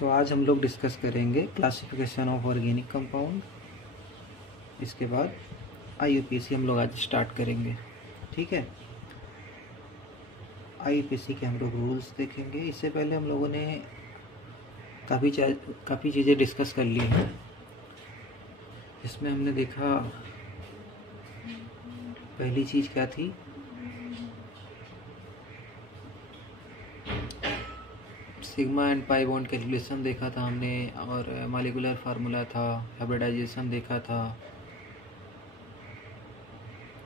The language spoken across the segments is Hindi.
तो आज हम लोग डिस्कस करेंगे क्लासिफिकेशन ऑफ ऑर्गेनिक कंपाउंड। इसके बाद आईयूपीएसी हम लोग आज स्टार्ट करेंगे। ठीक है, आईयूपीएसी के हम लोग रूल्स देखेंगे। इससे पहले हम लोगों ने काफ़ी चीज़ें डिस्कस कर ली हैं। इसमें हमने देखा पहली चीज़ क्या थी, sigma and pi bond calculation देखा था हमने, और मॉलिक्यूलर फार्मूला था, हाइब्रिडाइजेशन देखा था,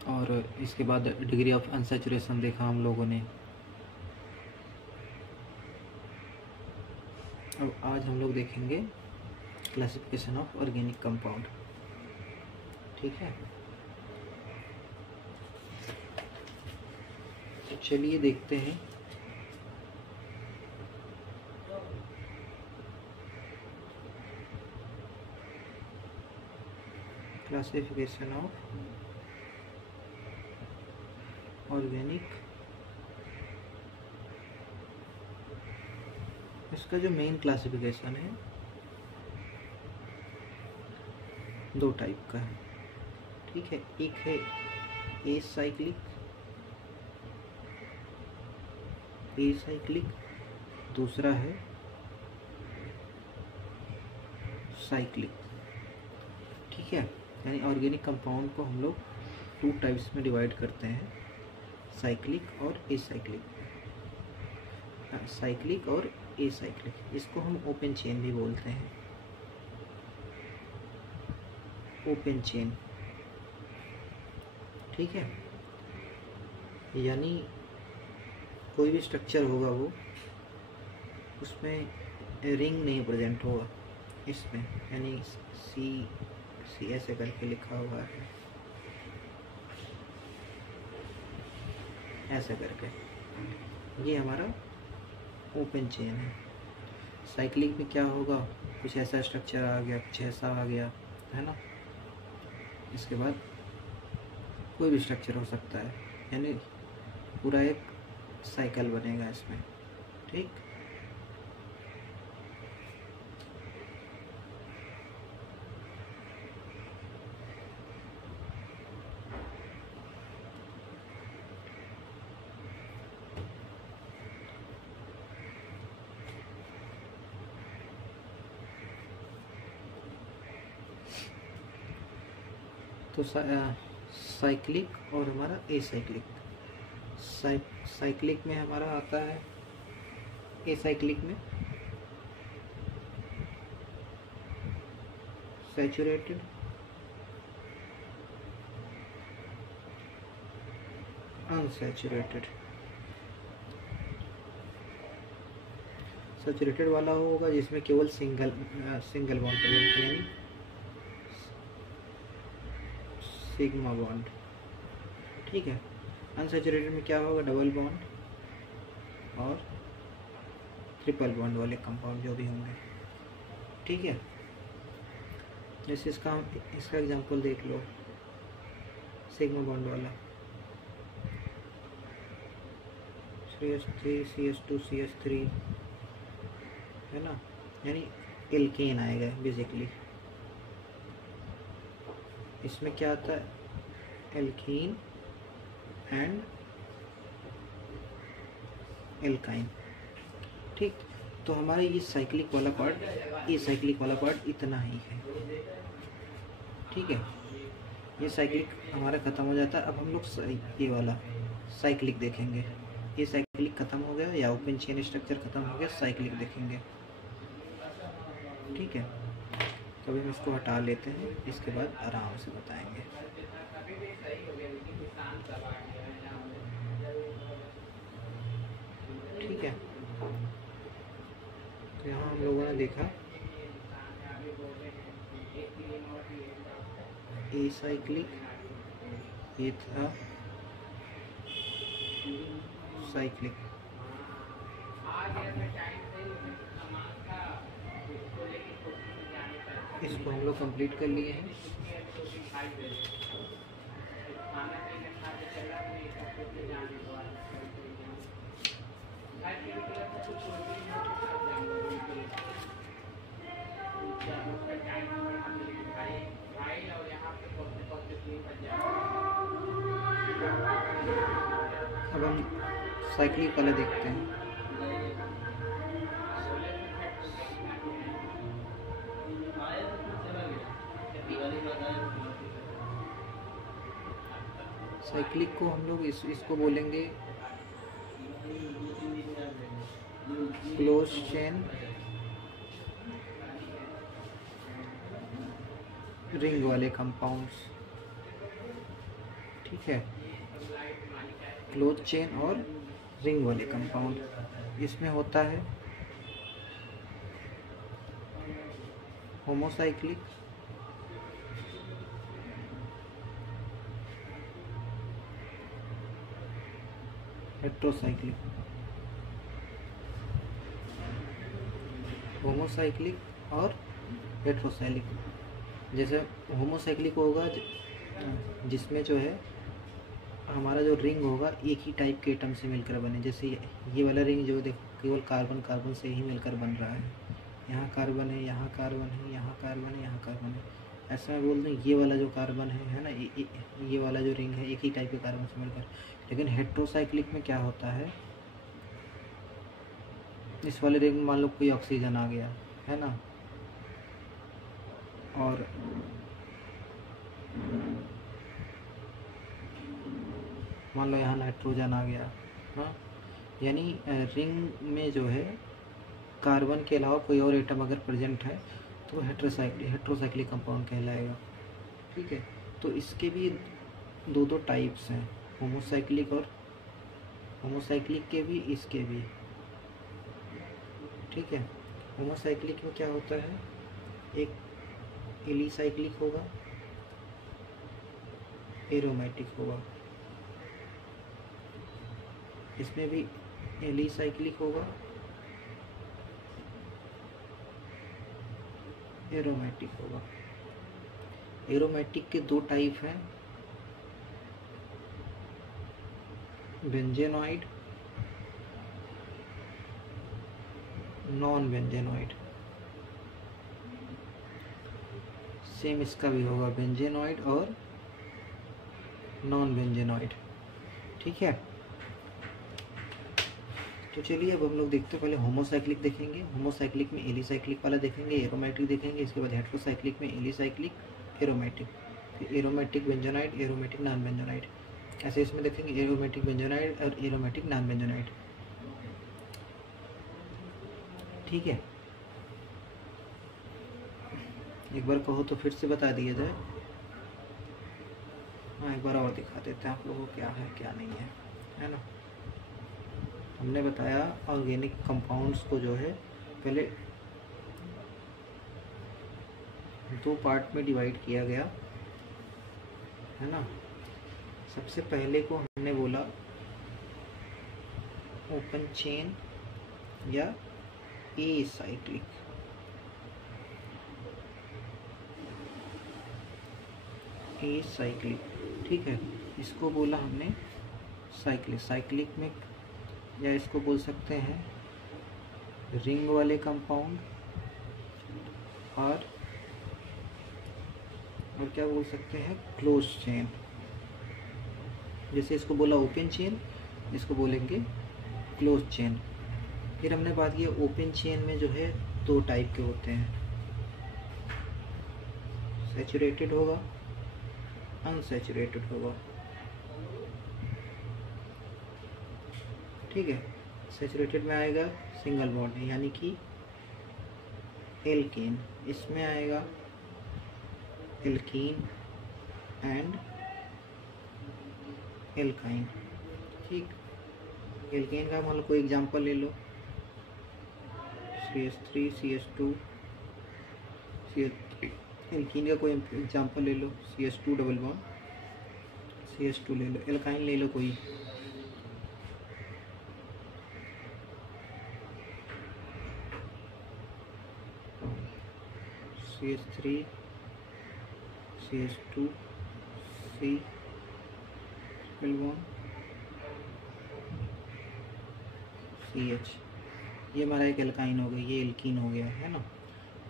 और इसके बाद डिग्री ऑफ अनसैचुरेशन देखा हम लोगों ने। अब आज हम लोग देखेंगे क्लासिफिकेशन ऑफ ऑर्गेनिक कंपाउंड। ठीक है, तो चलिए देखते हैं। क्लासिफिकेशन ऑफ ऑर्गेनिक, इसका जो मेन क्लासिफिकेशन है दो टाइप का है। ठीक है, एक है एसाइक्लिक, दूसरा है साइक्लिक। ठीक है, यानी ऑर्गेनिक कंपाउंड को हम लोग टू टाइप्स में डिवाइड करते हैं, साइक्लिक और एसाइक्लिक। साइक्लिक और एसाइक्लिक, इसको हम ओपन चेन भी बोलते हैं। ओपन चेन, ठीक है, यानी कोई भी स्ट्रक्चर होगा वो उसमें रिंग नहीं प्रेजेंट होगा इसमें, यानी सी ऐसे करके लिखा हुआ है, ऐसा करके, ये हमारा ओपन चेन है। साइक्लिक में क्या होगा, कुछ ऐसा स्ट्रक्चर आ गया, कुछ ऐसा आ गया, है ना। इसके बाद कोई भी स्ट्रक्चर हो सकता है, यानी पूरा एक साइकिल बनेगा इसमें। ठीक, तो साइक्लिक और हमारा एसाइक्लिक। साइक्लिक में हमारा आता है, एसाइक्लिक में सैचुरेटेड, अनसैचुरेटेड। सैचुरेटेड वाला होगा जिसमें केवल सिंगल बॉन्ड प्रेजेंट है, यानी सिग्मा बॉन्ड। ठीक है, अनसैचुरेटेड में क्या होगा, डबल बॉन्ड और ट्रिपल बॉन्ड वाले कंपाउंड जो भी होंगे। ठीक है, जैसे इसका एग्जांपल देख लो, सिग्मा बॉन्ड वाला CH3 CH2 CH3, है ना, यानी एल्केन आएगा बेसिकली। इसमें क्या आता है, एल्कीन एंड एल्काइन। ठीक, तो हमारा ये साइक्लिक वाला पार्ट, ये साइक्लिक वाला पार्ट इतना ही है। ठीक है, ये साइक्लिक हमारा खत्म हो जाता है। अब हम लोग ये वाला साइक्लिक देखेंगे। ये साइक्लिक खत्म हो गया, या ओपन चेन स्ट्रक्चर खत्म हो गया, साइक्लिक देखेंगे। ठीक है, तो अभी हम इसको हटा लेते हैं, इसके बाद आराम से बताएंगे। ठीक है, तो यहाँ हम लोगों ने देखा एसाइक्लिक, ये था साइक्लिक। इसको हम लोग कंप्लीट कर लिए हैं। साइक्लिक वाला देखते हैं। साइक्लिक को हम लोग इसको बोलेंगे क्लोज चेन रिंग वाले कंपाउंड्स। ठीक है, क्लोज चेन और रिंग वाले कंपाउंड। इसमें होता है होमोसाइक्लिक, हेट्रोसाइक्लिक। होमोसाइक्लिक और हेट्रोसाइक्लिक। जैसे होमोसाइक्लिक होगा जिसमें जो है हमारा जो रिंग होगा एक ही टाइप के एटम से मिलकर बने। जैसे ये वाला रिंग जो देखो केवल कार्बन कार्बन से ही मिलकर बन रहा है। यहाँ कार्बन है, यहाँ कार्बन है, यहाँ कार्बन है, यहाँ कार्बन है। ऐसा मैं बोल दूँ ये वाला जो कार्बन है ना, ये वाला जो रिंग है एक ही टाइप के कार्बन से मिलकर। लेकिन हेट्रोसाइक्लिक में क्या होता है, इस वाले रिंग में मान लो कोई ऑक्सीजन आ गया है ना, और मान लो यहाँ नाइट्रोजन आ गया। हाँ, यानी रिंग में जो है कार्बन के अलावा कोई और एटम अगर प्रेजेंट है तो हेट्रोसाइक्लिक कंपाउंड कहलाएगा। ठीक है, तो इसके भी दो टाइप्स हैं, होमोसाइक्लिक और होमोसाइक्लिक के भी, इसके भी। ठीक है, होमोसाइक्लिक में क्या होता है, एक एलिसाइक्लिक होगा, एरोमेटिक होगा। इसमें भी एलिसाइक्लिक होगा, एरोमेटिक होगा। एरोमेटिक के दो टाइप हैं, बेंजेनॉइड, नॉन बेंजेनॉइड। सेम इसका भी होगा, बेंजेनॉइड और नॉन बेंजेनॉइड। ठीक है, तो चलिए अब हम लोग देखते हैं। पहले होमोसाइक्लिक देखेंगे, होमोसाइक्लिक में एलिसाइक्लिक वाला देखेंगे, एरोमेटिक देखेंगे, इसके बाद हेट्रोसाइक्लिक में एलिसाइक्लिक, एरोमेटिक, फिर aromatic benzenoid, aromatic non benzenoid. ऐसे इसमें देखेंगे एरोमेटिक बेंजोनाइड और एरोमेटिक नॉन बेंजोनाइड। ठीक है, एक बार कहो तो फिर से बता दिया जाए। हाँ, एक बार और दिखा देते हैं आप लोगों को क्या है क्या नहीं है ना। हमने बताया ऑर्गेनिक कंपाउंड्स को जो है पहले दो पार्ट में डिवाइड किया गया है ना। सबसे पहले को हमने बोला ओपन चेन या एसाइक्लिक। एसाइक्लिक, ठीक है, इसको बोला हमने साइक्लिक। साइक्लिक में या इसको बोल सकते हैं रिंग वाले कंपाउंड, और क्या बोल सकते हैं, क्लोज चेन। जैसे इसको बोला ओपन चेन, इसको बोलेंगे क्लोज चेन। फिर हमने बात की ओपन चेन में जो है दो टाइप के होते हैं, सैचुरेटेड होगा, अनसैचुरेटेड होगा। ठीक है, सैचुरेटेड में आएगा सिंगल बॉन्ड यानी कि एल्कीन, इसमें आएगा एल्कीन एंड एल्काइन। ठीक, एल्कीन का मान लो कोई एग्जांपल ले लो, CH3 CH2 CH3। एल्कीन का कोई एग्जांपल ले लो, CH2 डबल बॉन्ड CH2 ले लो। एल्काइन ले लो कोई, CH3 CH2 C double bond CH। ये हमारा एक एल्काइन हो गया, ये एल्कीन हो गया है ना।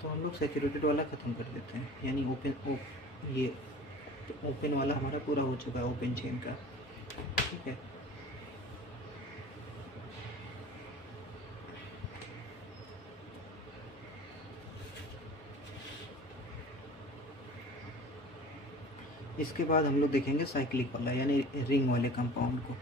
तो हम लोग सैचुरेटेड वाला ख़त्म कर देते हैं, यानी ये ओपन वाला हमारा पूरा हो चुका है ओपन चेन का। ठीक है, इसके बाद हम लोग देखेंगे साइक्लिक वाला यानी रिंग वाले कंपाउंड को।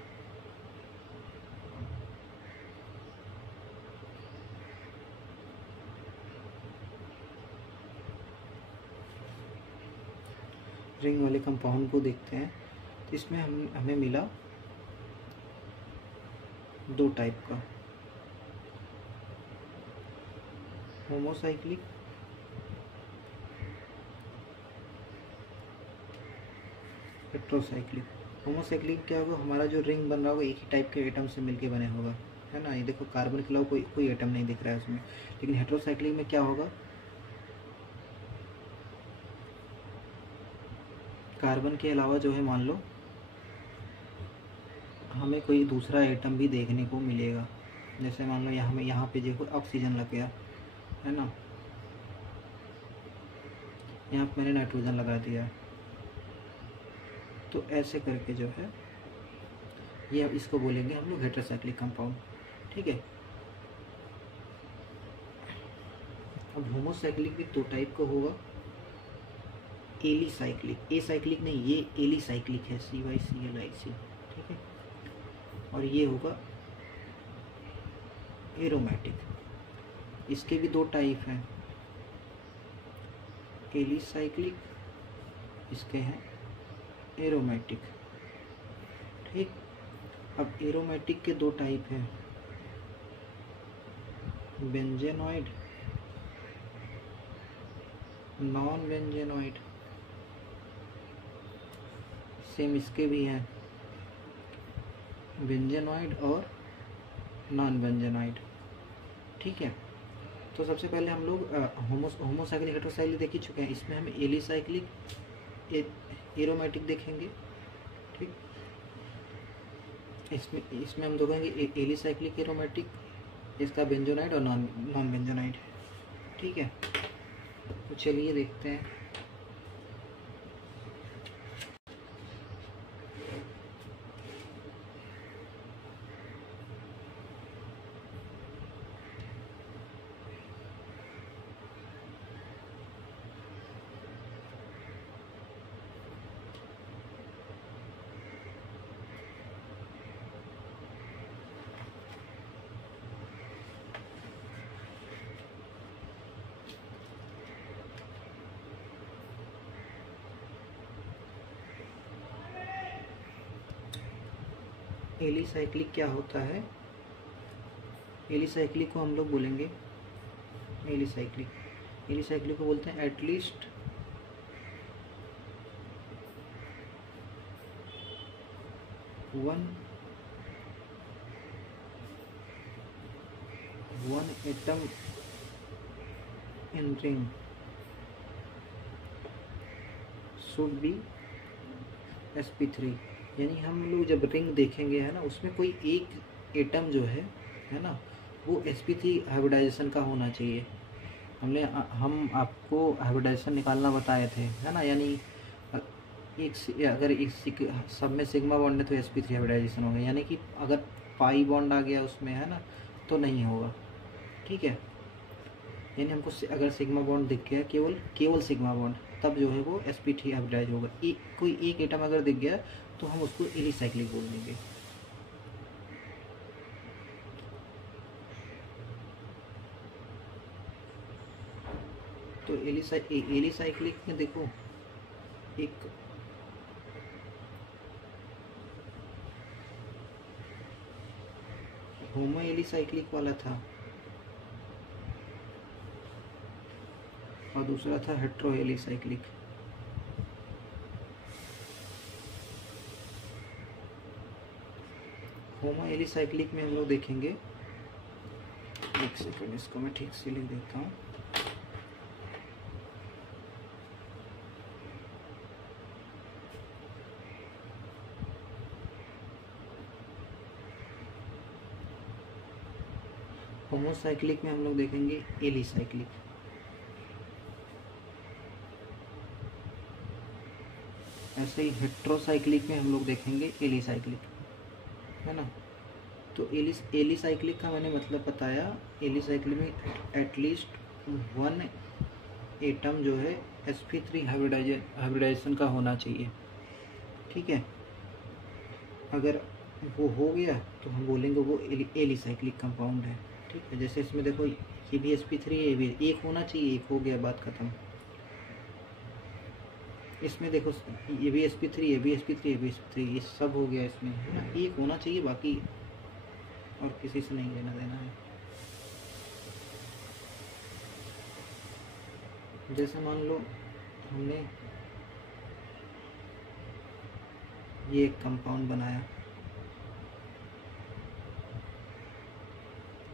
रिंग वाले कंपाउंड को देखते हैं तो इसमें हमें मिला 2 टाइप का, होमोसाइक्लिक हेट्रोसाइक्लिक। होमोसाइक्लिक क्या होगा, हमारा जो रिंग बन रहा होगा एक ही टाइप के एटम से मिलके बने होगा, है ना। ये देखो कार्बन के अलावा कोई एटम नहीं दिख रहा है उसमें। लेकिन हेट्रोसाइक्लिक में क्या होगा, कार्बन के अलावा जो है मान लो हमें कोई दूसरा एटम भी देखने को मिलेगा। जैसे मान लो यहाँ पे देखो ऑक्सीजन लग गया, है ना, यहाँ पे मैंने नाइट्रोजन लगा दिया। तो ऐसे करके जो है ये इसको बोलेंगे हम लोग हेट्रोसाइक्लिक कंपाउंड, ठीक है। अब होमोसाइक्लिक भी 2 टाइप का होगा, एलिसाइक्लिक, ए साइक्लिक नहीं, ये एलिसाइक्लिक है, CYCLIC, ठीक है। और ये होगा एरोमेटिक। इसके भी 2 टाइप हैं, एलिसाइक्लिक, इसके हैं एरोमेटिक, ठीक। अब एरोमेटिक के 2 टाइप हैं, बेंजेनॉइड, नॉन बेंजेनॉइड। सेम इसके भी हैं, बेंजेनॉइड और नॉन बेंजेनॉइड, ठीक है। तो सबसे पहले हम लोग होमोसाइक्लिक हेट्रोसाइक्लिक देख ही चुके हैं। इसमें हम एलिसाइक्लिक एरोमेटिक देखेंगे, ठीक। इसमें हम देखेंगे एलिसाइक्लिक एरोमेटिक, इसका बेंजोनाइड और नॉन बेंजोनाइड, ठीक है। तो चलिए देखते हैं। एलिसाइक्लिक क्या होता है, एलिसाइक्लिक को हम लोग बोलेंगे एलिसाइक्लिक को बोलते हैं at least one atom in ring should be sp3। यानी हम लोग जब रिंग देखेंगे, है ना, उसमें कोई एक एटम जो है ना, वो sp3 हाइब्रिडाइजेशन का होना चाहिए। हम आपको हाइब्रिडाइजेशन निकालना बताए थे, है ना। यानी अगर एक सब में सिग्मा बॉन्ड है तो sp3 हाइब्रिडाइजेशन होगा। यानी कि अगर पाई बॉन्ड आ गया उसमें, है ना, तो नहीं होगा, ठीक है। यानी हमको अगर सिग्मा बॉन्ड दिख गया, केवल सिग्मा बॉन्ड, तब जो है वो sp3 हाइब्रिडाइज होगा। कोई एक एटम अगर दिख गया तो हम उसको एलिसाइक्लिक बोल देंगे। तो एलिसाइक्लिक में देखो एक होमो एलिसाइक्लिक वाला था और दूसरा था हेट्रो एलिसाइक्लिक। होमो एलिसाइक्लिक में हम लोग देखेंगे, एक सेकंड इसको मैं ठीक से लिख देता हूँ। होमोसाइक्लिक में हम लोग देखेंगे एलिसाइक्लिक, ऐसे ही हेट्रोसाइक्लिक में हम लोग देखेंगे एलिसाइक्लिक, है ना। तो एलिसाइक्लिक का मैंने मतलब बताया, एलिसाइक्लिक में एटलीस्ट 1 एटम जो है sp3 हाइब्रिडाइजेशन का होना चाहिए। ठीक है, अगर वो हो गया तो हम बोलेंगे वो एलिसाइक्लिक कंपाउंड है। ठीक है, जैसे इसमें देखो ये भी sp3 है, ये भी एक होना चाहिए, एक हो गया, बात खत्म। इसमें देखो ये भी sp3, ये भी sp3, ये भी sp3, ये सब हो गया इसमें, है ना, एक होना चाहिए, बाकी और किसी से नहीं लेना देना है। जैसे मान लो हमने ये एक कंपाउंड बनाया,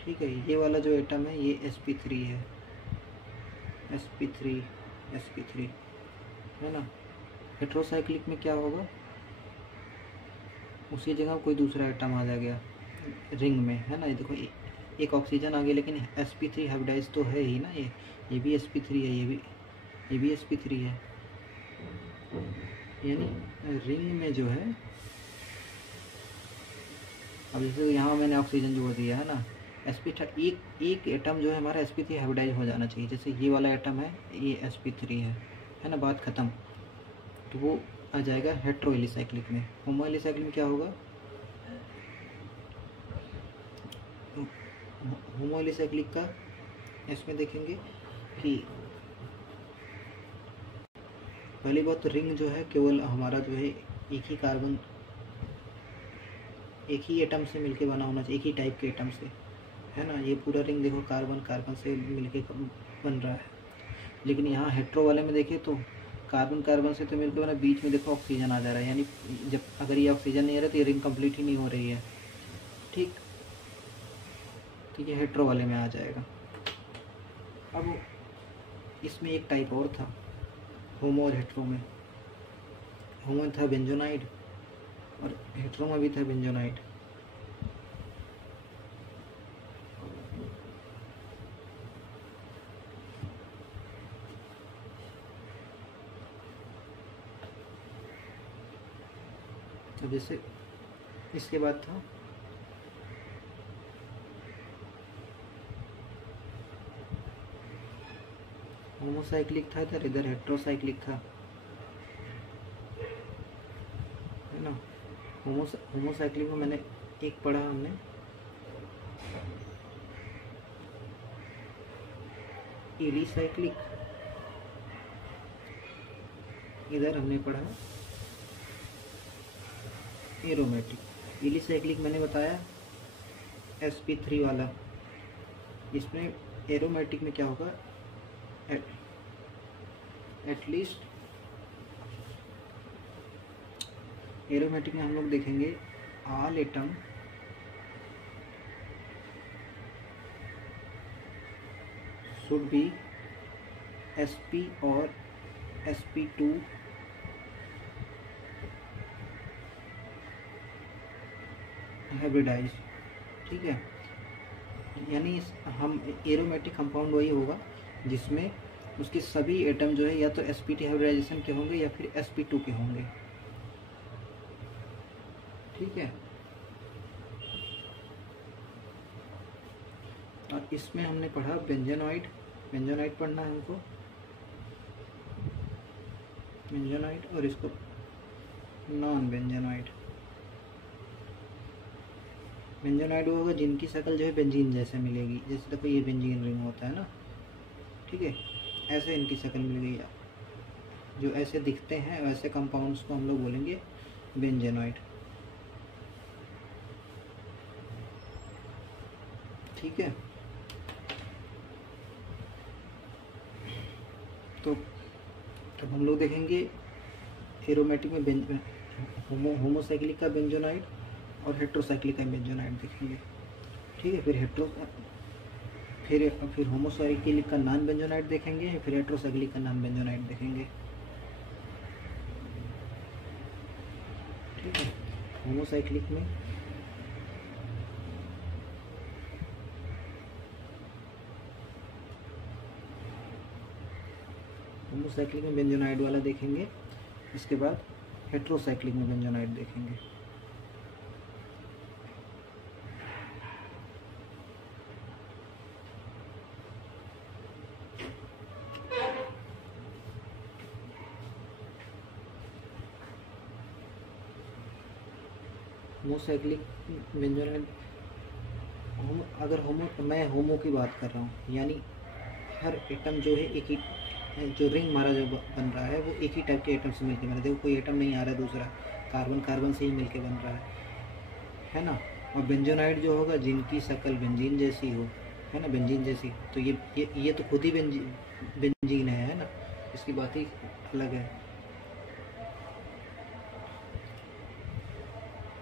ठीक है, ये वाला जो एटम है ये sp3 है, sp3 sp3, है ना। हेट्रोसाइक्लिक में क्या होगा, उसी जगह कोई दूसरा एटम आ जाएगा रिंग में, है ना। ये देखो एक ऑक्सीजन आ गया, लेकिन sp3 हाइब्रिडाइज तो है ही ना, ये भी sp3 है, ये भी sp3 है, यानी रिंग में जो है, अब जैसे यहाँ मैंने ऑक्सीजन जोड़ दिया है ना, एक एटम जो है हमारा sp3 हाइब्रिडाइज हो जाना चाहिए। जैसे ये वाला एटम है, ये sp3 है ना, बात खत्म। तो वो आ जाएगा हेट्रो एलिसाइक्लिक में। होमो एलिसाइक्लिक में क्या होगा, होमो एलिसाइक्लिक का इसमें देखेंगे कि पहली बात तो रिंग जो है केवल हमारा जो है एक ही कार्बन, एक ही एटम से मिलके बना होना चाहिए, एक ही टाइप के एटम से, है ना। ये पूरा रिंग देखो कार्बन कार्बन से मिलके बन रहा है, लेकिन यहाँ हेट्रो वाले में देखें तो कार्बन कार्बन से तो मिलकर बना, बीच में देखो ऑक्सीजन आ जा रहा है, यानी जब अगर ये ऑक्सीजन नहीं आ रहा तो ये रिंग कंप्लीट ही नहीं हो रही है। ठीक, तो ये हेट्रो वाले में आ जाएगा। अब इसमें एक टाइप और था होमो और हेट्रो में। होमो में था बेंजोनाइड और हेट्रो में भी था बेंजोनाइड। तो जैसे इसके बाद था होमोसाइक्लिक था, इधर हेट्रोसाइक्लिक था, है ना। होमोसाइक्लिक में मैंने एक पढ़ा हमने एलिसाइक्लिक, इधर हमने पढ़ा एरोमेटिक। एलिसाइक्लिक मैंने बताया sp3 वाला, इसमें एरोमेटिक में क्या होगा, एटलीस्ट एरोमेटिक में हम लोग देखेंगे all atom should be sp और sp2 हाइब्रिडाइज। ठीक है, यानी हम एरोमेटिक कंपाउंड वही होगा जिसमें उसके सभी एटम जो है या तो sp2 हाइब्रिडाइजेशन के होंगे या फिर sp2 के होंगे। ठीक है, और इसमें हमने पढ़ा बेंजोनाइड। बेंजोनाइड पढ़ना है हमको, बेंजोनाइड, और इसको नॉन बेंजोनाइड। बेंजोनाइड वो होगा जिनकी शक्ल जो है बेंजीन जैसे मिलेगी, जैसे देखो ये बेंजीन रिंग होता है ना, ठीक है, ऐसे इनकी शक्ल मिल गई। जो ऐसे दिखते हैं वैसे कंपाउंड्स को हम लोग बोलेंगे बेंजोनाइड। ठीक है, तो अब हम लोग देखेंगे एरोमेटिक में होमोसाइक्लिक का बेंजोनाइड और हेट्रोसाइक्लिक का बेंजोनाइड देखेंगे। ठीक है, फिर होमोसाइक्लिक का नॉन बेंजोनाइड देखेंगे, फिर हेट्रोसाइक्लिक का नॉन बेंजोनाइड देखेंगे। ठीक है, होमोसाइक्लिक में बेंजोनाइड वाला देखेंगे, इसके बाद हेट्रोसाइक्लिक में बेंजोनाइड देखेंगे। होमोसाइक्लिक बेंजोनाइड अगर मैं होमो की बात कर रहा हूँ, यानी हर एटम जो है एक ही, जो रिंग हमारा जो बन रहा है वो एक ही टाइप के एटम से मिलके बन रहा है। देखो कोई एटम नहीं आ रहा है दूसरा, कार्बन कार्बन से ही मिलके बन रहा है ना। और बेंजोनाइड जो होगा जिनकी शक्ल बेंजीन जैसी हो, है ना, बेंजीन जैसी, तो ये तो खुद ही बेंजीन है ना, इसकी बात ही अलग है।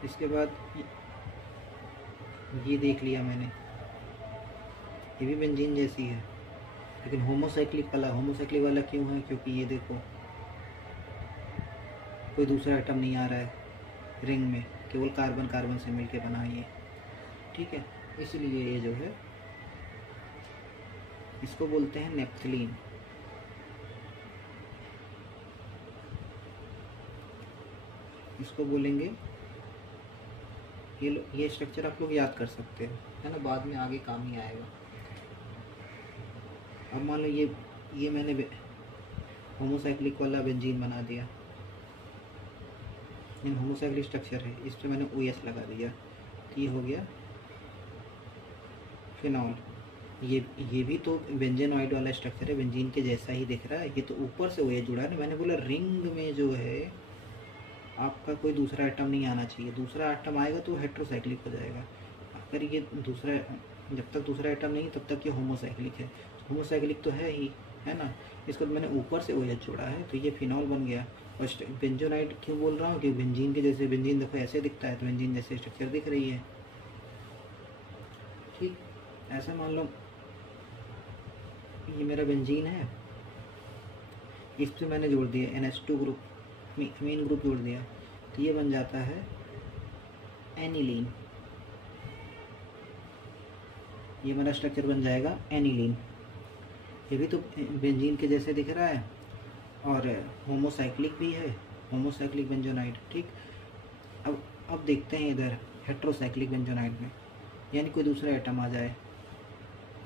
इसके बाद ये देख लिया मैंने, ये भी बेंजीन जैसी है, लेकिन होमोसाइक्लिक वाला क्यों है? क्योंकि ये देखो कोई दूसरा एटम नहीं आ रहा है रिंग में, केवल कार्बन कार्बन से मिलके बना है ये, ठीक है। इसलिए ये जो है इसको बोलते हैं नेप्थलीन। इसको बोलेंगे, ये स्ट्रक्चर आप लोग याद कर सकते हो, है ना, बाद में आगे काम ही आएगा। अब मान लो ये मैंने होमोसाइक्लिक वाला बेंजीन बना दिया, ये होमोसाइक्लिक स्ट्रक्चर है, इस पर मैंने OS लगा दिया, तो ये हो गया फिनॉल। ये भी तो बेंजेनॉइड वाला स्ट्रक्चर है, बेंजीन के जैसा ही दिख रहा है, ये तो ऊपर से OS जुड़ा है ना। मैंने बोला रिंग में जो है आपका कोई दूसरा एटम नहीं आना चाहिए, दूसरा एटम आएगा तो हेट्रोसाइक्लिक हो जाएगा। अगर ये दूसरा, जब तक दूसरा एटम नहीं तब तक ये होमोसाइक्लिक है, होमोसाइक्लिक तो है ही, है ना। इसको मैंने ऊपर से OH जोड़ा है तो ये फिनॉल बन गया। और बेंजोनाइड क्यों बोल रहा हूँ कि बेंजीन के जैसे, बेंजीन देखो ऐसे दिखता है तो बेंजीन जैसे स्ट्रक्चर दिख रही है, ठीक। ऐसा मान लो ये मेरा बेंजीन है, इस पर मैंने जोड़ दिया NH2 ग्रुप, मीन ग्रुप जोड़ दिया, तो ये बन जाता है एनिलीन। ये मेरा स्ट्रक्चर बन जाएगा एनिलीन। ये भी तो बेंजीन के जैसे दिख रहा है और होमोसाइक्लिक भी है, होमोसाइक्लिक बेंजोनाइड, ठीक। अब देखते हैं इधर हेट्रोसाइक्लिक बेंजोनाइड में, यानी कोई दूसरा एटम आ जाए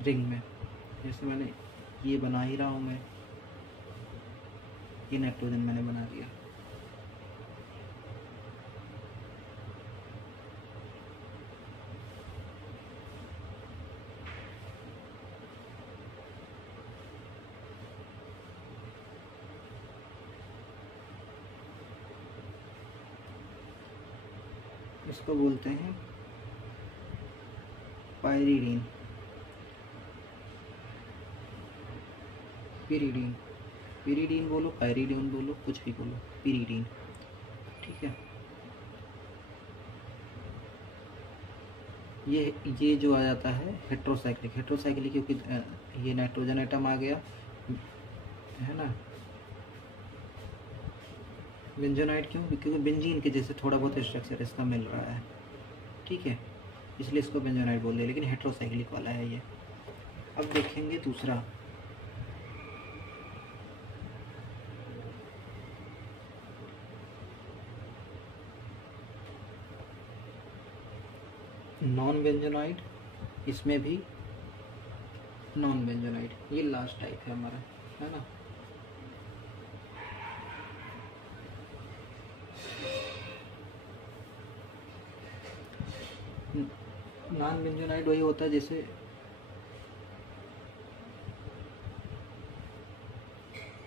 रिंग में, जैसे मैंने ये बना ही रहा हूँ मैं, ये नाइट्रोजन मैंने बना दिया। इसको बोलते हैं पायरीडीन, पिरीडीन, पिरीडीन बोलो, पायरीडीन बोलो, कुछ भी बोलो, पिरीडीन, ठीक है। ये जो आ जाता है हेट्रोसाइक्लिक, हेट्रोसाइक्लिक क्योंकि ये नाइट्रोजन एटम आ गया, है ना। बेंजोनाइड क्यों? क्योंकि बेंजीन के जैसे थोड़ा बहुत स्ट्रक्चर इसका मिल रहा है, ठीक है, इसलिए इसको बेंजोनाइड बोल रहे हैं, लेकिन हेट्रोसाइक्लिक वाला है ये। अब देखेंगे दूसरा, नॉन बेंजोनाइड। इसमें भी नॉन बेंजोनाइड, ये लास्ट टाइप है हमारा, है ना। नॉन बेंजोनाइड वही होता है जैसे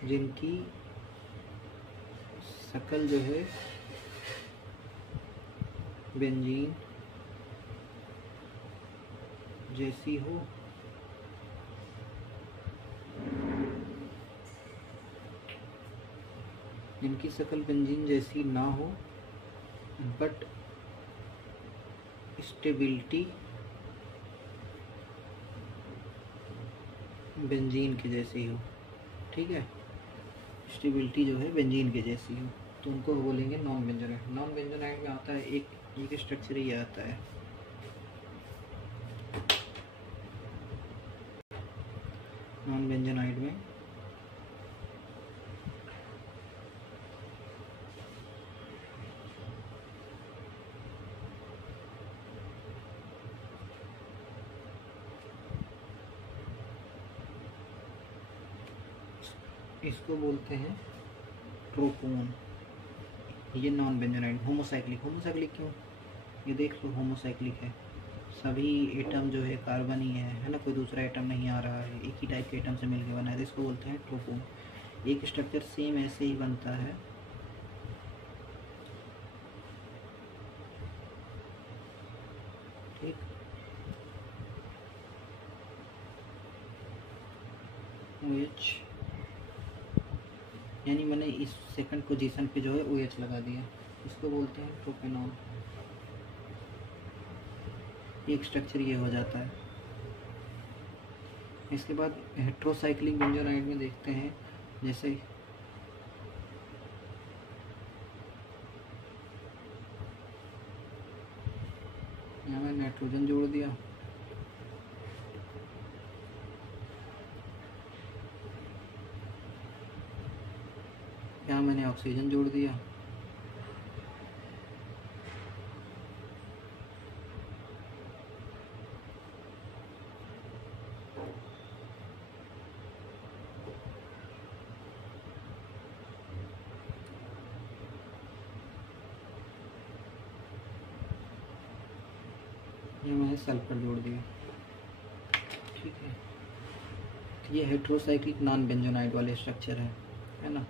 जिनकी शक्ल जो है बेंजीन जैसी हो, जिनकी शक्ल बेंजीन जैसी ना हो बट स्टेबिलिटी बेंजीन के जैसी हो, ठीक है, स्टेबिलिटी जो है बेंजीन के जैसी हो, तो उनको बोलेंगे नॉन बेंजोनाइड। नॉन बेंजोनाइड में आता है एक स्ट्रक्चर ही आता है, नॉन बेंजोनाइड में इसको बोलते हैं ट्रोपोन। ये नॉन बेंजोनाइड। होमोसाइक्लिक, होमोसाइक्लिक क्यों? ये देख लो होमोसाइक्लिक है, सभी एटम जो है कार्बन ही है ना, कोई दूसरा एटम नहीं आ रहा है, एक ही टाइप के एटम से मिलकर बना है, तो इसको बोलते हैं ट्रोफो। एक स्ट्रक्चर सेम ऐसे ही बनता है, ठीक। OH यानी मैंने इस सेकंड पोजीशन पे जो है OH लगा दिया, इसको बोलते हैं प्रोपेनॉन। एक स्ट्रक्चर ये हो जाता है। इसके बाद हेट्रोसाइक्लिक बेंजोनाइड में देखते हैं, जैसे यहाँ मैंने नाइट्रोजन जोड़ दिया, यहाँ मैंने ऑक्सीजन जोड़ दिया, ये मैंने सल्फर जोड़ दिया, ठीक है। ये हेट्रोसाइक्लिक नॉन बेंजोनाइड वाले स्ट्रक्चर है ना।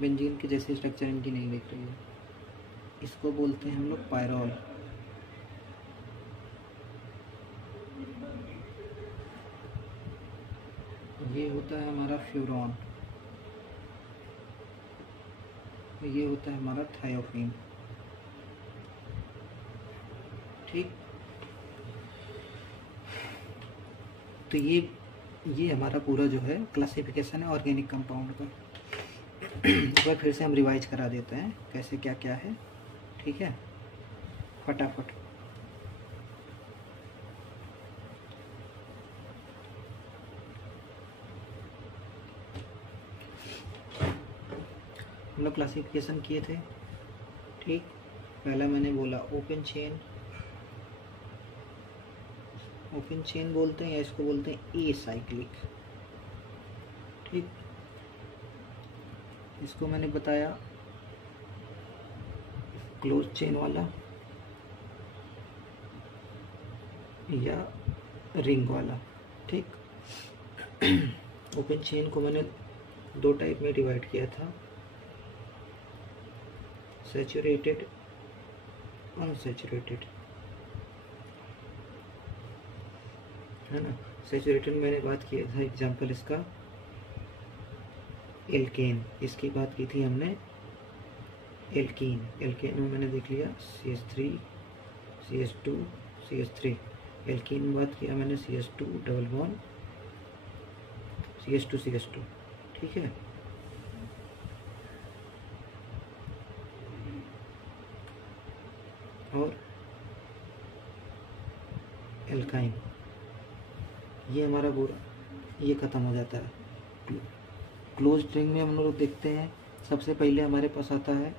बेंजीन के जैसे स्ट्रक्चर इनकी नहीं दिख रही है, इसको बोलते हैं हम लोग पायरोल। ये होता है हमारा फ्यूरॉन, ये होता है हमारा थायोफीन, ठीक। तो ये हमारा पूरा जो है क्लासिफिकेशन है ऑर्गेनिक कंपाउंड का। एक बार फिर से हम रिवाइज करा देते हैं कैसे क्या क्या है, ठीक है, फटाफट। हम लोग क्लासिफिकेशन किए थे, ठीक। पहला मैंने बोला ओपन चेन बोलते हैं, या इसको बोलते हैं ए साइक्लिक, ठीक। इसको मैंने बताया क्लोज चेन वाला या रिंग वाला, ठीक। ओपन चेन को मैंने दो टाइप में डिवाइड किया था, सैचुरेटेड, अनसैचुरेटेड, है ना। सैचुरेटेड में मैंने बात किया था, एग्जांपल इसका एल्केन, इसकी बात की थी हमने एल्केन में मैंने देख लिया CH3 CH2 CH3। एल्कीन में बात किया मैंने CH2 डबल बॉन्ड CH2, ठीक है। और एल्काइन, ये हमारा पूरा ये ख़त्म हो जाता है। क्लोज रिंग में हम लोग देखते हैं, सबसे पहले हमारे पास आता है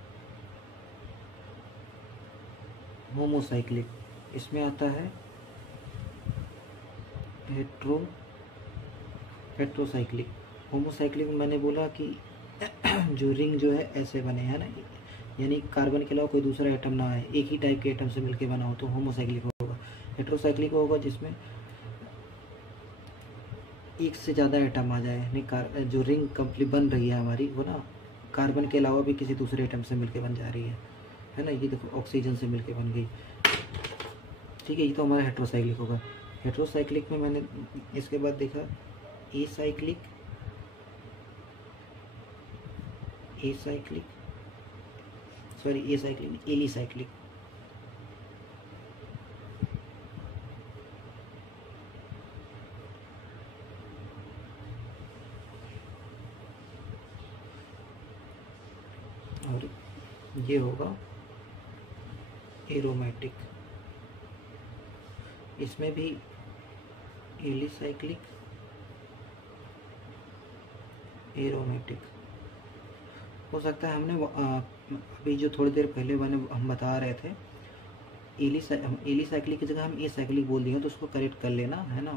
होमोसाइक्लिक, इसमें आता है हेट्रोसाइक्लिक। होमोसाइक्लिक में मैंने बोला कि जो रिंग जो है ऐसे बने हैं ना, यानी कार्बन के अलावा कोई दूसरा एटम ना आए, एक ही टाइप के एटम से मिलके बना हो, तो होमोसाइक्लिक होगा। हेट्रोसाइक्लिक होगा जिसमें एक से ज़्यादा एटम आ जाए, यानी जो रिंग कंप्लीट बन रही है हमारी, वो ना कार्बन के अलावा भी किसी दूसरे एटम से मिलके बन जा रही है ना। ये देखो ऑक्सीजन से मिलके बन गई, ठीक है। ये तो हमारा हेट्रोसाइक्लिक होगा। हेट्रोसाइक्लिक में मैंने इसके बाद देखा ए साइक्लिक, एलिसाइक्लिक। और ये होगा एरोमेटिक, इसमें भी एलिसाइक्लिक, एरोमेटिक हो सकता है। हमने अभी जो थोड़ी देर पहले हम बता रहे थे एलिसाइक्लिक की जगह हम ए साइक्लिक बोल दिए, तो उसको करेक्ट कर लेना, है ना।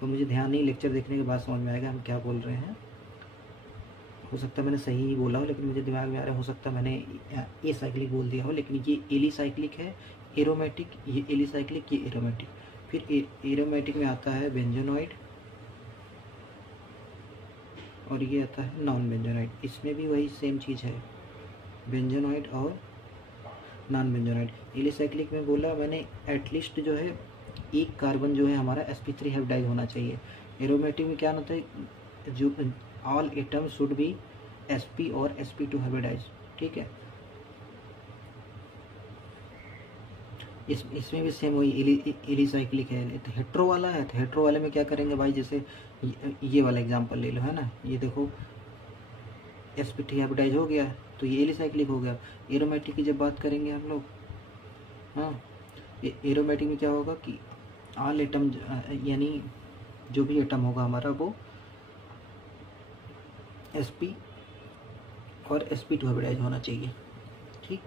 तो मुझे ध्यान नहीं, लेक्चर देखने के बाद समझ में आएगा हम क्या बोल रहे हैं। हो सकता है मैंने सही ही बोला हो, लेकिन मुझे दिमाग में आ रहा है, हो सकता है मैंने ए साइक्लिक बोल दिया हो, लेकिन ये एली साइक्लिक है, एरोमेटिक, ये एली साइक्लिक, ये एरोमेटिक। फिर एरोमेटिक में आता है बेंजोनॉइड और ये आता है नॉन बेंजोनॉइड। इसमें भी वही सेम चीज़ है, बेंजोनॉइड और नॉन बेंजोनॉइड। एली साइक्लिक में बोला मैंने एटलीस्ट जो है एक कार्बन जो है हमारा sp3 हाइब्रिडाइज होना चाहिए। एरोमेटिक में क्या होता है, जो all atom should be sp और sp2 हाइब्रिडाइज, ठीक है। इसमें भी सेम वही एली साइक्लिक है। तो हेट्रो वाला है, तो हेट्रो वाले में क्या करेंगे भाई, जैसे ये वाला एग्जांपल ले लो, है ना, ये देखो sp3 हाइब्रिडाइज हो गया, तो ये एली साइक्लिक हो गया। एरोमेटिक की जब बात करेंगे हम लोग, हाँ, एरोमेटिक में क्या होगा कि ऑल एटम, यानी जो भी एटम होगा हमारा वो sp और sp2 हाइब्रिडाइज होना चाहिए, ठीक।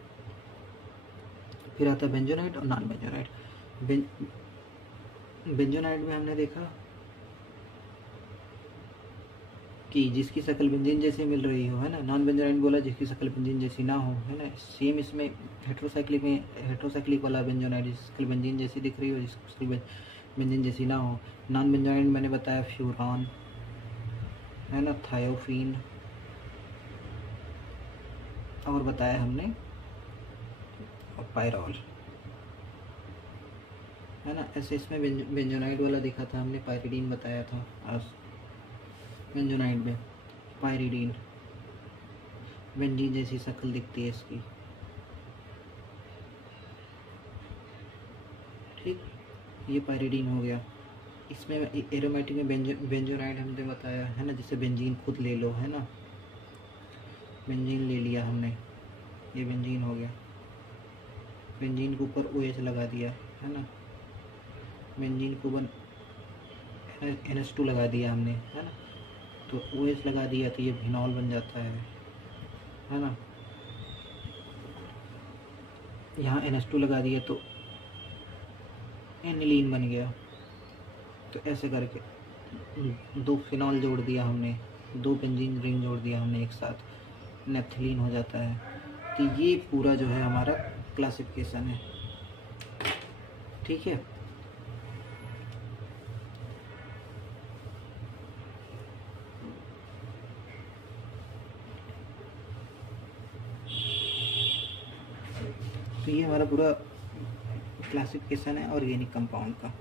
फिर आता है बेंजोनाइड और नॉन बेंजोनाइड। बेंजोनाइड में हमने देखा कि जिसकी शक्ल बेंजीन जैसी मिल रही हो, है ना। नॉन बेंजोनाइड बोला जिसकी शक्ल बेंजीन जैसी ना हो, है ना। सेम इसमें हेट्रोसाइक्लिक में, हेट्रोसाइक्लिक वाला बेंजोनाइड जिसकी शक्ल बेंजीन जैसी दिख रही हो, जिसकी शक्ल बेंजीन जैसी ना हो। नॉन बेंजोनाइड मैंने बताया फ्यूरान, है ना, थायोफीन, और बताया हमने और पायरॉल, है ना। ऐसे इसमें बेंजोनाइड वाला दिखा था हमने, पायरिडीन बताया था। और बेंजोनाइड में पायरिडीन, बेंजीन जैसी शक्ल दिखती है इसकी, ठीक। ये पायरिडीन हो गया। इसमें एरोमेटिक में बेंजोनाइड हमने बताया, है ना, जैसे बेंजीन खुद ले लो, है ना, बेंजीन ले लिया हमने, ये बेंजीन हो गया। बेंजीन के ऊपर OH लगा दिया, है ना, बेंजीन के ऊपर NH2 लगा दिया हमने, है ना, तो OH लगा दिया तो ये फिनॉल बन जाता है ना। यहाँ NH2 लगा दिया तो एनिलीन बन गया। तो ऐसे करके 2 फिनॉल जोड़ दिया हमने, 2 बेंजीन रिंग जोड़ दिया हमने एक साथ, नेफ्थलीन हो जाता है। तो ये पूरा जो है हमारा क्लासिफिकेशन है, ठीक है। तो ये हमारा पूरा क्लासिफिकेशन है ऑर्गेनिक कंपाउंड का।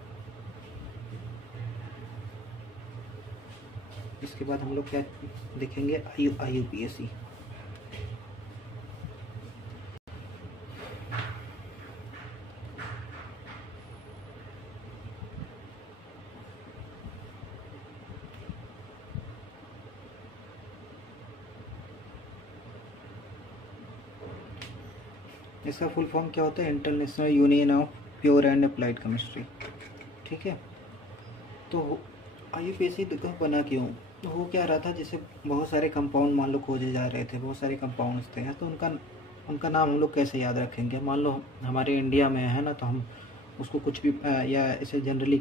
इसके बाद हम लोग क्या देखेंगे, IUPAC। इसका फुल फॉर्म क्या होता है, international union of pure and applied chemistry, ठीक है। तो IUPAC बना क्यों, हो क्या रहा था, जैसे बहुत सारे कंपाउंड मान लो खोजे जा रहे थे, बहुत सारे कंपाउंड्स थे, तो उनका नाम हम लोग कैसे याद रखेंगे। मान लो हमारे इंडिया में है ना, तो हम उसको कुछ भी या ऐसे जनरली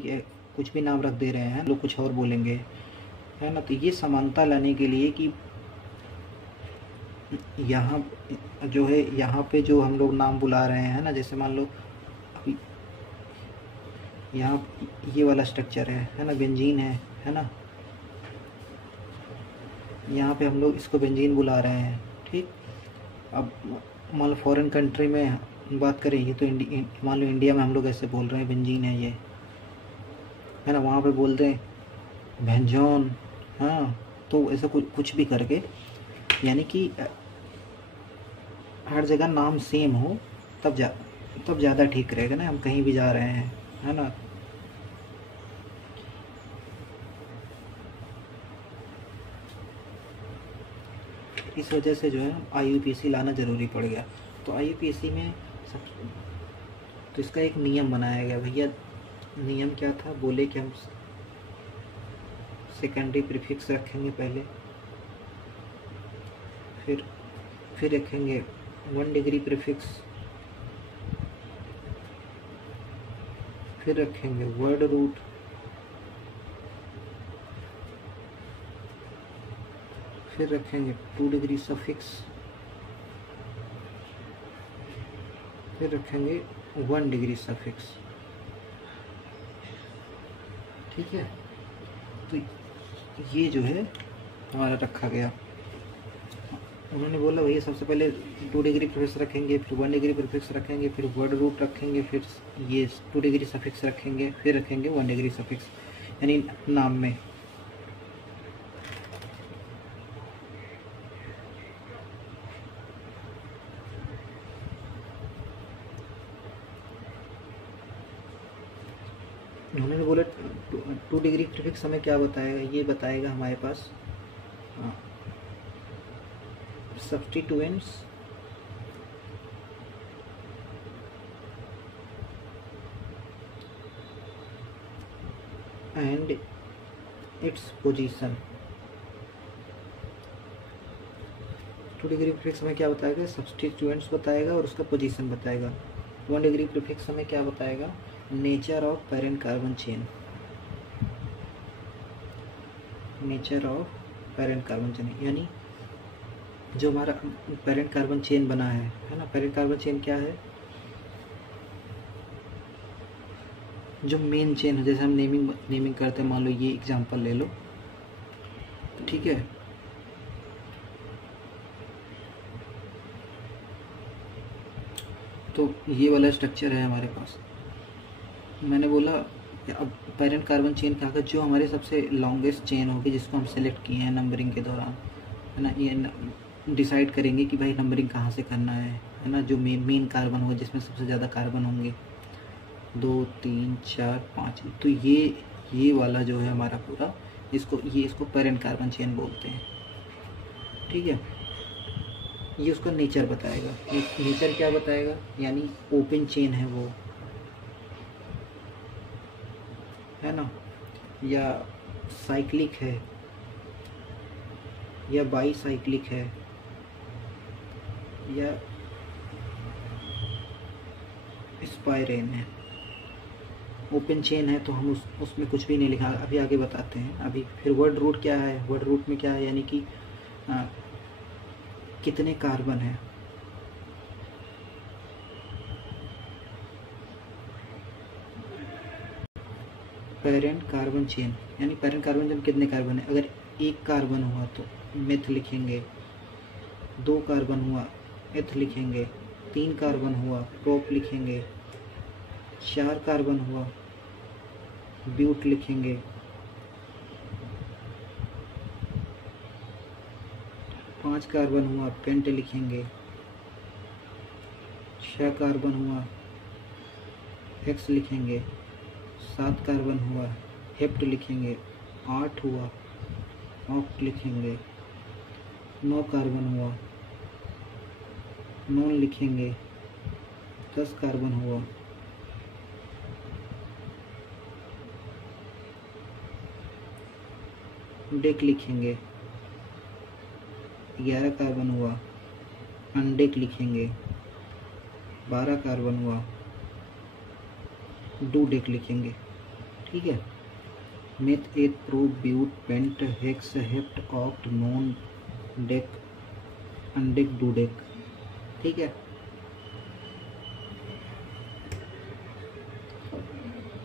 कुछ भी नाम रख दे रहे हैं, लोग कुछ और बोलेंगे, है ना। तो ये समानता लाने के लिए कि यहाँ जो है, यहाँ पे जो हम लोग नाम बुला रहे हैं ना, जैसे मान लो अभी यहाँ ये वाला स्ट्रक्चर है ना, बेंजीन है ना, यहाँ पे हम लोग इसको बेंजीन बुला रहे हैं, ठीक। अब मान लो फॉरेन कंट्री में बात करें, ये तो मान लो इंडिया में हम लोग ऐसे बोल रहे हैं बेंजीन है ये, है ना, वहाँ पे बोलते हैं बेंजोन, हाँ। तो ऐसा कुछ भी करके, यानी कि हर जगह नाम सेम हो, तब ज़्यादा ठीक रहेगा ना, हम कहीं भी जा रहे हैं, है ना। इस वजह से जो है IUPAC लाना ज़रूरी पड़ गया। तो IUPAC में तो इसका एक नियम बनाया गया भैया। नियम क्या था, बोले कि हम सेकेंडरी प्रीफिक्स रखेंगे पहले, फिर रखेंगे 1 डिग्री प्रीफिक्स, फिर रखेंगे वर्ड रूट, फिर रखेंगे 2 डिग्री सफिक्स, फिर रखेंगे 1 डिग्री सफिक्स। ठीक है, तो ये जो है हमारा रखा गया। उन्होंने बोला भैया सबसे पहले 2 डिग्री प्रीफिक्स रखेंगे, फिर 1 डिग्री प्रीफिक्स रखेंगे, फिर वर्ड रूट रखेंगे, फिर ये 2 डिग्री सफिक्स रखेंगे, फिर रखेंगे 1 डिग्री सफिक्स, यानी नाम में। उन्होंने बोला 2 डिग्री प्रीफिक्स हमें क्या बताएगा, ये बताएगा हमारे पास substituents and its position. 2 degree prefix हमें क्या बताएगा, सब्स्टिट्यूएंट्स बताएगा और उसका पोजीशन बताएगा। 1 डिग्री प्रीफिक्स हमें क्या बताएगा, nature of parent carbon chain, nature of parent carbon chain, यानी जो हमारा पेरेंट कार्बन चेन बना है ना। पेरेंट कार्बन चेन क्या है, जो मेन चेन है, जैसे हम नेमिंग करते हैं, मान लो ये एग्जांपल ले लो, ठीक है। तो ये वाला स्ट्रक्चर है हमारे पास। मैंने बोला अब पेरेंट कार्बन चेन क्या, जो हमारे सबसे लॉन्गेस्ट चेन होगी जिसको हम सेलेक्ट किए हैं नंबरिंग के दौरान, है ना। ये डिसाइड करेंगे कि भाई नंबरिंग कहाँ से करना है ना। जो मेन कार्बन होगा जिसमें सबसे ज़्यादा कार्बन होंगे, 2 3 4 5, तो ये वाला जो है हमारा पूरा, इसको पेरेंट कार्बन चेन बोलते हैं। ठीक है, ये उसका नेचर बताएगा। नेचर क्या बताएगा, यानी ओपन चेन है वो, है ना, या साइक्लिक है, या बाई साइक्लिक है, या स्पाइरेन है। ओपन चेन है तो हम उसमें कुछ भी नहीं लिखा, अभी आगे बताते हैं। अभी फिर वर्ड रूट क्या है, वर्ड रूट में क्या है, यानी कि कितने कार्बन है। पेरेंट कार्बन चेन, यानी पेरेंट कार्बन चेन कितने कार्बन है। अगर 1 कार्बन हुआ तो मेथ लिखेंगे, 2 कार्बन हुआ एथ लिखेंगे, 3 कार्बन हुआ प्रोप लिखेंगे, 4 कार्बन हुआ ब्यूट लिखेंगे, 5 कार्बन हुआ पेंट लिखेंगे, 6 कार्बन हुआ हेक्स लिखेंगे, 7 कार्बन हुआ हेप्ट लिखेंगे, 8 हुआ ऑक्ट लिखेंगे, 9 कार्बन हुआ नॉन लिखेंगे, 10 कार्बन हुआ डेक लिखेंगे, 11 कार्बन हुआ अनडेक लिखेंगे, 12 कार्बन हुआ डू डेक लिखेंगे। ठीक है, meth 8 prop but pent hex hept oct non dec undec dodec. ठीक है,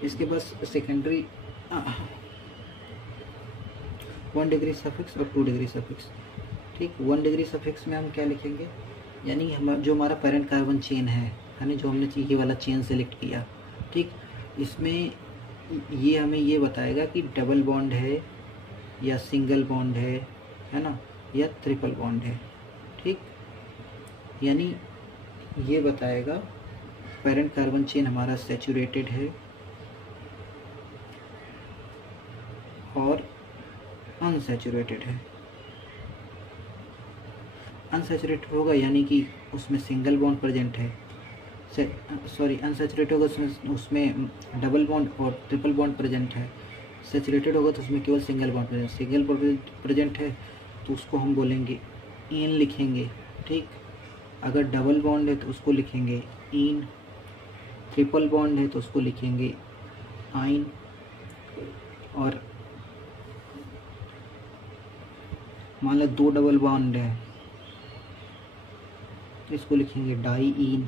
इसके बाद सेकेंडरी 1 डिग्री सफिक्स और 2 डिग्री सफिक्स। ठीक, 1 डिग्री सफिक्स में हम क्या लिखेंगे, यानी हम जो हमारा पेरेंट कार्बन चेन है ना, जो हमने ये वाला चेन सेलेक्ट किया। ठीक, इसमें ये हमें ये बताएगा कि डबल बॉन्ड है या सिंगल बॉन्ड है ना, या ट्रिपल बॉन्ड है। ठीक, यानी ये बताएगा पेरेंट कार्बन चेन हमारा सैचुरेटेड है और अनसैचुरेटेड है। अनसैचुरेटेड होगा यानी कि उसमें सिंगल बॉन्ड प्रेजेंट है, अनसैचुरेटेड होगा उसमें डबल बॉन्ड और ट्रिपल बॉन्ड प्रेजेंट है। सैचुरेटेड होगा तो उसमें केवल सिंगल बॉन्ड प्रेजेंट है, तो उसको हम बोलेंगे इन लिखेंगे। ठीक, अगर डबल बॉन्ड है तो उसको लिखेंगे इन, ट्रिपल बॉन्ड है तो उसको लिखेंगे आइन, और मान लो 2 डबल बॉन्ड है तो इसको लिखेंगे डाईईन।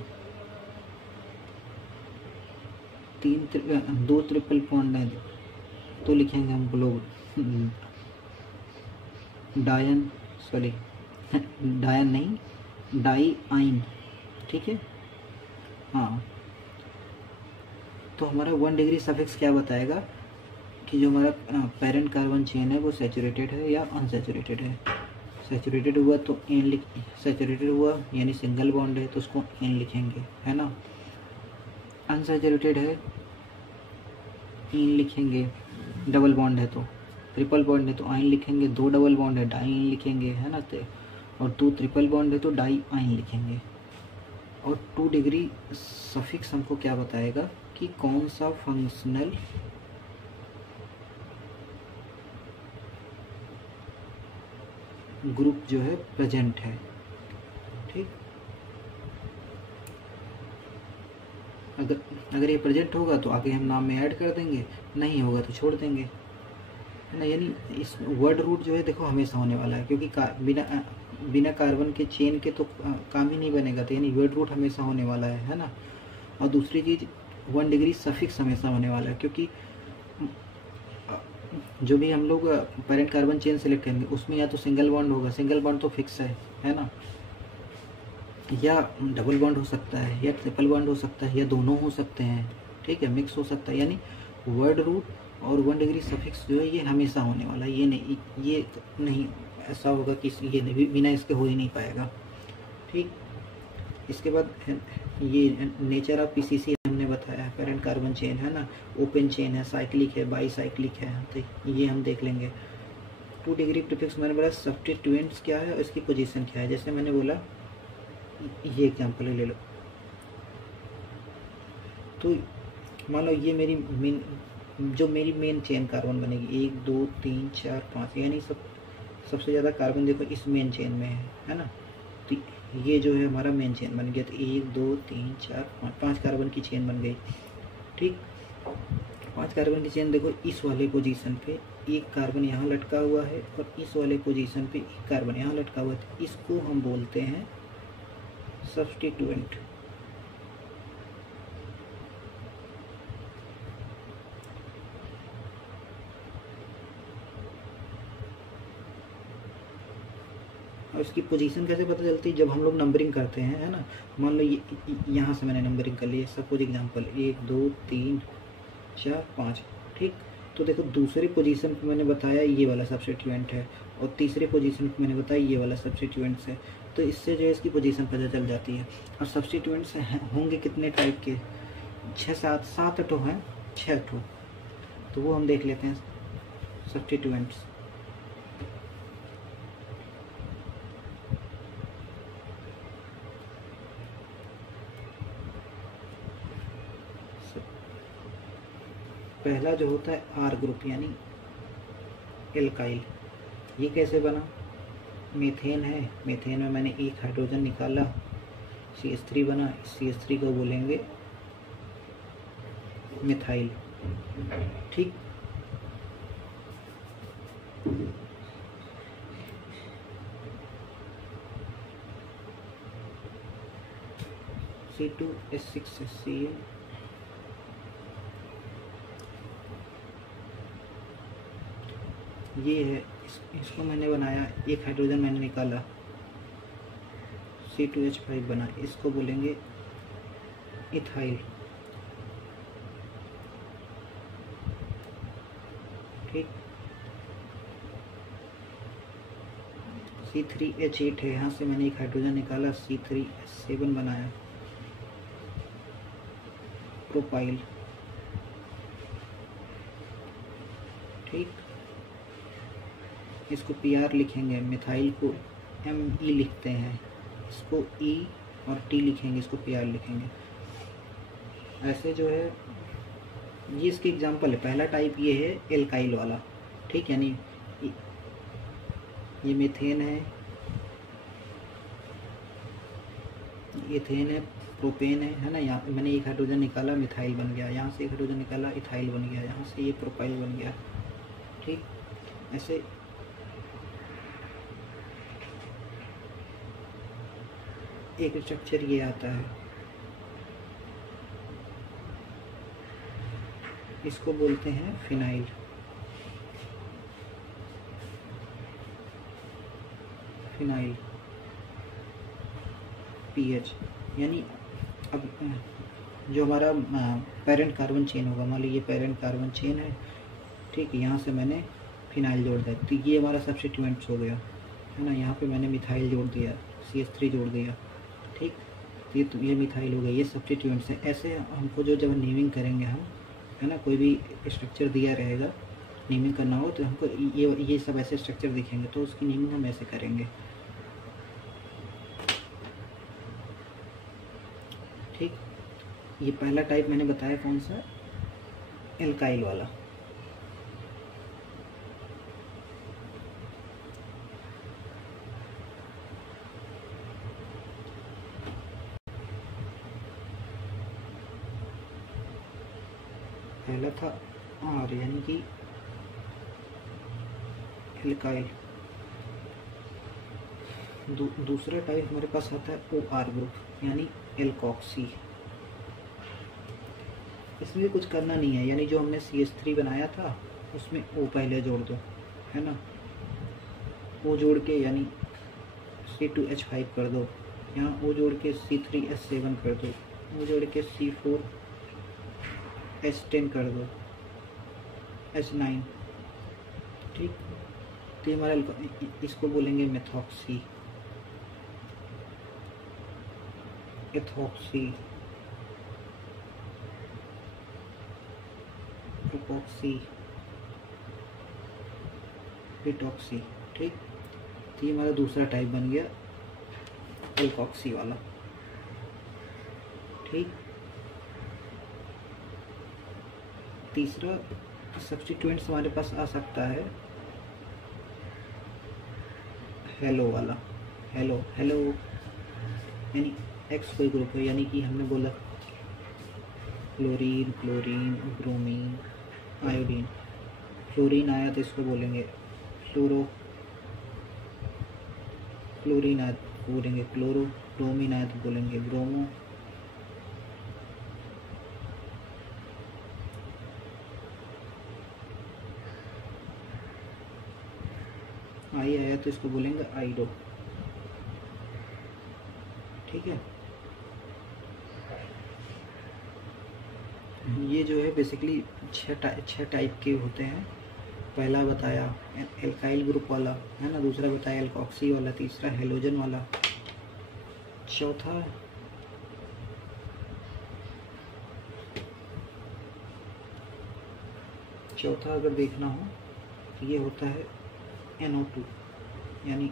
2 ट्रिपल बॉन्ड है तो लिखेंगे हम लोग डायन, सॉरी डायन नहीं, डाईआइन। ठीक है, हाँ। तो हमारा 1 डिग्री सफिक्स क्या बताएगा कि जो हमारा पेरेंट कार्बन चेन है वो सैचुरेटेड है या अनसैचुरेटेड है। सैचुरेटेड हुआ तो एन सैचुरेटेड हुआ यानी सिंगल बॉन्ड है तो उसको एन लिखेंगे, है ना। अनसैचुरेटेड है इन लिखेंगे, डबल बॉन्ड है तो, ट्रिपल बॉन्ड है तो आइन लिखेंगे, 2 डबल बॉन्ड है डाईन लिखेंगे, है ना। तो और 2 ट्रिपल बॉन्ड है तो डाई आइन लिखेंगे। और 2 डिग्री सफिक्स हमको क्या बताएगा कि कौन सा फंक्शनल ग्रुप जो है प्रेजेंट है। ठीक, अगर ये प्रेजेंट होगा तो आगे हम नाम में ऐड कर देंगे, नहीं होगा तो छोड़ देंगे, है ना। यानी इस वर्ड रूट जो है देखो हमेशा होने वाला है, क्योंकि बिना कार्बन के चेन के तो काम ही नहीं बनेगा, तो यानी वर्ड रूट हमेशा होने वाला है ना। और दूसरी चीज़ 1 डिग्री सफिक्स हमेशा होने वाला है, क्योंकि जो भी हम लोग पेरेंट कार्बन चेन सेलेक्ट करेंगे उसमें या तो सिंगल बॉन्ड होगा, सिंगल बॉन्ड तो फिक्स है ना, या डबल बॉन्ड हो सकता है, या ट्रिपल बॉन्ड हो सकता है, या दोनों हो सकते हैं। ठीक है, मिक्स हो सकता है। यानी वर्ड रूट और 1 डिग्री सफिक्स जो है ये हमेशा होने वाला है, ये नहीं ऐसा होगा कि ये नहीं, बिना इसके हो ही नहीं पाएगा। ठीक, इसके बाद ये नेचर ऑफ पीसीसी हमने बताया, पेरेंट कार्बन चेन है ना, ओपन चेन है, साइक्लिक है, बाई साइक्लिक है, तो ये हम देख लेंगे। 2 डिग्री प्रीफिक्स मैंने बोला सब्स्टिट्यूएंट्स क्या है और इसकी पोजीशन क्या है। जैसे मैंने बोला ये एग्जांपल ले लो, तो मान लो ये मेरी मेन चेन कार्बन बनेगी 1 2 3 4 5, यानी सबसे ज़्यादा कार्बन देखो इस मेन चेन में है ना। तो ये जो है हमारा मेन चेन बन गया, तो 1 2 3 4 5 कार्बन की चेन बन गई। ठीक, 5 कार्बन की चेन देखो इस वाले पोजीशन पे एक कार्बन यहाँ लटका हुआ है और इस वाले पोजीशन पे एक कार्बन यहाँ लटका हुआ है, तो इसको हम बोलते हैं सब्स्टिट्यूएंट। और इसकी पोजीशन कैसे पता चलती है, जब हम लोग नंबरिंग करते हैं, है ना। मान लो ये यहाँ से मैंने नंबरिंग कर ली, सपोज एग्जांपल 1 2 3 4 5। ठीक, तो देखो दूसरे पोजीशन पे मैंने बताया ये वाला सब्स्टिट्यूएंट है और तीसरे पोजीशन पे मैंने बताया ये वाला सब्स्टिट्यूएंट्स है, तो इससे जो है इसकी पोजीशन पता चल जाती है। और सब्स्टिट्यूएंट्स होंगे कितने टाइप के, 7 ठो हैं, 6 ठो, तो वो हम देख लेते हैं सब्स्टिट्यूएंट्स। पहला जो होता है आर ग्रुप यानी एल्काइल। ये कैसे बना, मीथेन है, मीथेन में मैंने एक हाइड्रोजन निकाला, CH3 बना, CH3 को बोलेंगे मिथाइल। ठीक, C2H6HCl, ये है, इसको मैंने बनाया, एक हाइड्रोजन मैंने निकाला, C2H5 बना, इसको बोलेंगे इथाइल। ठीक, C3H8 है, यहाँ से मैंने एक हाइड्रोजन निकाला, C3H7 बनाया, प्रोपाइल। ठीक, इसको PR लिखेंगे, मिथाइल को ME लिखते हैं, इसको E और T लिखेंगे, इसको PR लिखेंगे। ऐसे जो है ये इसके एग्जांपल है। पहला टाइप ये है एल्काइल वाला। ठीक, यानी ये मीथेन है, इथेन है, प्रोपेन है ना। यहाँ मैंने एक हाइड्रोजन निकाला, मिथाइल बन गया, यहाँ से एक हाइड्रोजन निकाला, इथाइल बन गया, यहाँ से ये प्रोपाइल बन गया। ठीक, ऐसे एक स्ट्रक्चर ये आता है, इसको बोलते हैं फिनाइल। फिनाइल पीएच, यानी अब जो हमारा पेरेंट कार्बन चेन होगा, मान लीजिए पेरेंट कार्बन चेन है, ठीक है, यहाँ से मैंने फिनाइल जोड़ दिया तो ये हमारा सब्स्टिट्यूएंट्स हो गया, है ना। यहाँ पे मैंने मिथाइल जोड़ दिया, CH3 जोड़ दिया, ठीक, तो ये मिथाइल हो गया, ये सब्स्टिट्यूएंट्स है। ऐसे हमको जो जब नेमिंग करेंगे हम, है ना, कोई भी स्ट्रक्चर दिया रहेगा, नेमिंग करना हो तो हमको ये सब ऐसे स्ट्रक्चर दिखेंगे, तो उसकी नेमिंग हम ऐसे करेंगे, ठीक। ये पहला टाइप मैंने बताया कौन सा, एल्काइल वाला। पहला था आर यानी कि एल्काइल। दूसरा टाइप हमारे पास आता है OR ग्रुप यानी एल्कोक्सी। इसमें कुछ करना नहीं है, यानी जो हमने CH3 बनाया था उसमें O पहले जोड़ दो, है ना, O जोड़ के यानी C2H5 कर दो, यहाँ O जोड़ के C3H7 कर दो, O जोड़ के C4H10 कर दो, H9, ठीक। तो हमारा इसको बोलेंगे मेथॉक्सी, एथॉक्सी, एपॉक्सी, पिटॉक्सी, ठीक। तो ये हमारा दूसरा टाइप बन गया एल्कोक्सी वाला, ठीक। तीसरा सब्स्टिट्यूएंट्स हमारे पास आ सकता है हेलो वाला। हेलो यानी एक्स कोई ग्रुप है, यानी कि हमने बोला chlorine, chlorine, bromine, iodine. Fluorine आया तो इसको बोलेंगे फ्लोरो, क्लोरीन आया तो बोलेंगे क्लोरो, ब्रोमीन आया तो बोलेंगे ब्रोमो, आई आया तो इसको बोलेंगे आइडो, ठीक है। ये जो है बेसिकली छह टाइप के होते हैं। पहला बताया एल्काइल ग्रुप वाला, है ना, दूसरा बताया एल्कोक्सी वाला, तीसरा हेलोजन वाला, चौथा अगर देखना हो तो ये होता है NO2 यानी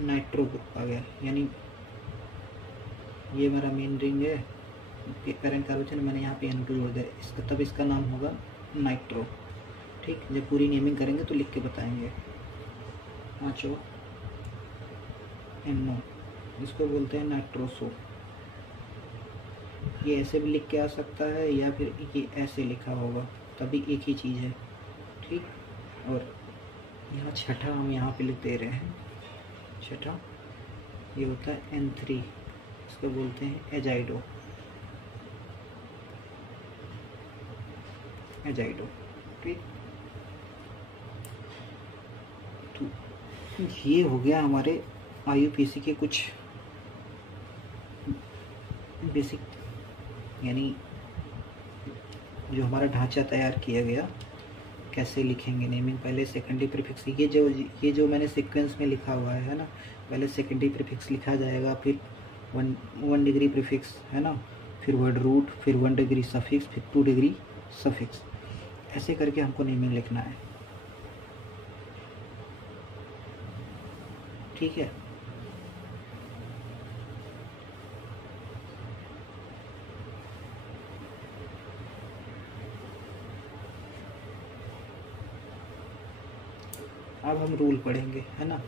नाइट्रो ग्रुप आ गया, यानी ये मेरा मेन रिंग है पेरेंट कार्बन, मैंने यहाँ पे NO2 जोड़ दिया, इसका तब इसका नाम होगा नाइट्रो, ठीक। जब पूरी नेमिंग करेंगे तो लिख के बताएंगे। पाँचों NO, इसको बोलते हैं नाइट्रोसो। ये ऐसे भी लिख के आ सकता है या फिर ये ऐसे लिखा होगा, तभी एक ही चीज़ है, ठीक। और यहाँ छठा हम यहाँ पे लिख दे रहे हैं, छठा ये होता है N3, इसको बोलते हैं एजाइडो, ठीक। तो ये हो गया हमारे IUPAC के कुछ बेसिक, यानी जो हमारा ढांचा तैयार किया गया कैसे लिखेंगे नेमिंग। पहले सेकेंडरी प्रीफिक्स, ये जो मैंने सीक्वेंस में लिखा हुआ है ना, पहले सेकेंडरी प्रीफिक्स लिखा जाएगा, फिर वन डिग्री प्रीफिक्स, है ना, फिर वर्ड रूट, फिर 1 डिग्री सफिक्स, फिर 2 डिग्री सफिक्स, ऐसे करके हमको नेमिंग लिखना है, ठीक है। अब हम रूल पढ़ेंगे, है ना।